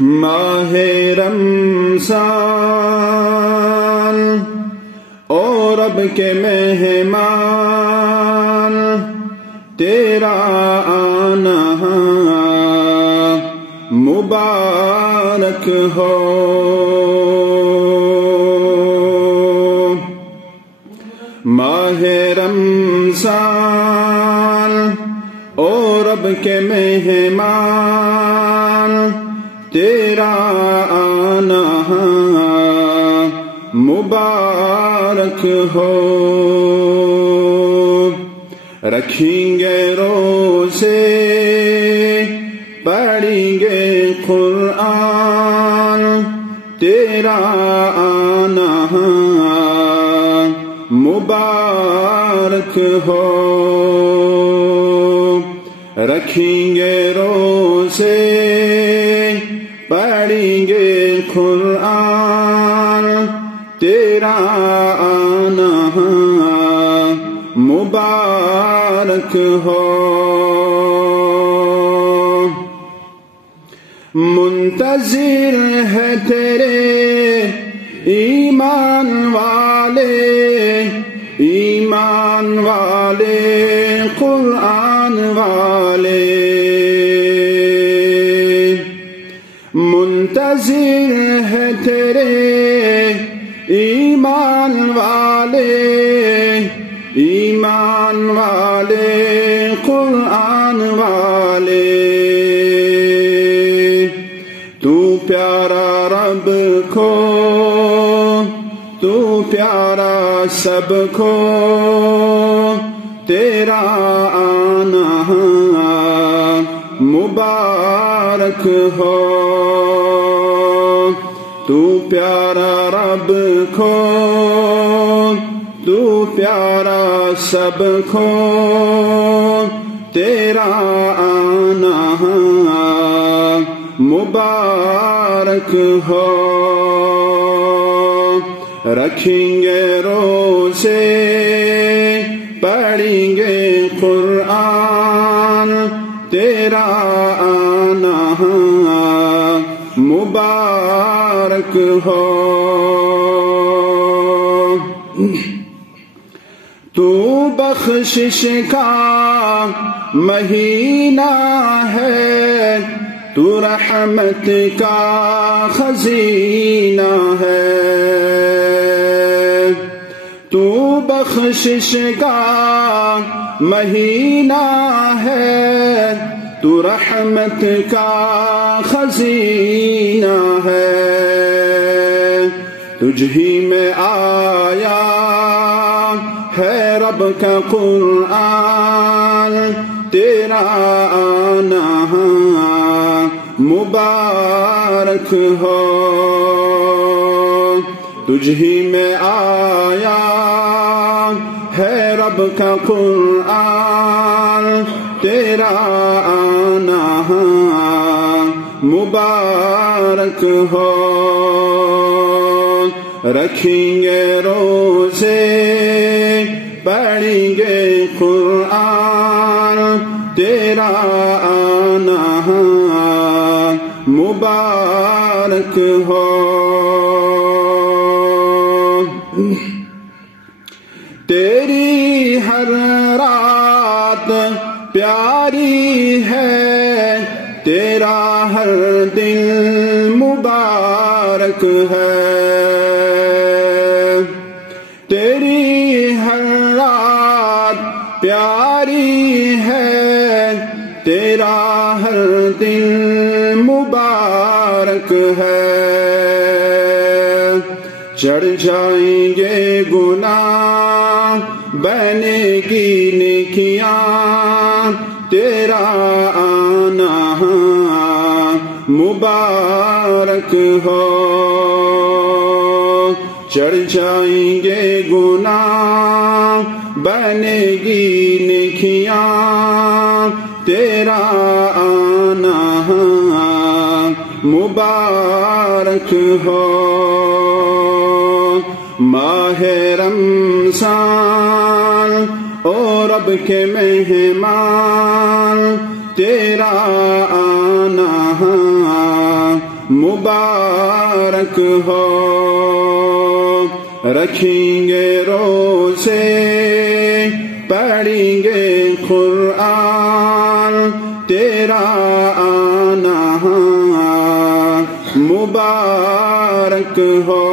ماہ رمضان اور رب کے مہمان تیرا آنا مبارک ہو۔ ماہ رمضان اور رب کے مہمان تیرا آنا مبارک ہو۔ رکھیں گے روزے پڑھیں گے قرآن تیرا آنا مبارک ہو۔ رکھیں گے روزے پڑھیں گے قرآن تیرا آنا مبارک ہو۔ منتظر ہے تیرے ایمان والے قرآن والے، منتظر ہے تیرے ایمان والے قرآن والے۔ تو پیارا رب کو، تو پیارا سب کو، تیرا آنا مبارک ہو۔ تو پیارا رب کو، تو پیارا سب کو، تیرا آنا مبارک ہو۔ رکھیں گے روزے پڑھیں گے قرآن تیرا آنا مبارک ہو۔ تو بخشش کا مہینہ ہے، تو رحمت کا خزینہ ہے۔ تو بخشش کا مہینہ ہے، تو رحمت کا خزینہ ہے۔ تجھ ہی میں آیا ہے رب کا قرآن تیرا آنا مبارک ہو۔ تجھ ہی میں آیا ہے رب کا قرآن تیرا آنا مبارک ہو۔ رکھیں گے روزے پڑھیں گے قرآن تیرا آنا مبارک ہو۔ تیری ہر رات پیاری ہے، تیرا ہر دن مبارک ہے۔ تیری ہر رات پیاری ہے، تیرا ہر دن مبارک ہے۔ چڑھ جائیں گے گناہ بنے گی نیکیاں تیرا آنا مبارک ہو۔ چڑھ جائیں گے گناہ بنے گی نیکیاں تیرا آنا مبارک ہو۔ ماہ رمضان اور رب کے مہمان تیرا آنا مبارک ہو. رکھیں گے روزے پڑھیں گے قرآن تیرا آنا مبارک ہو.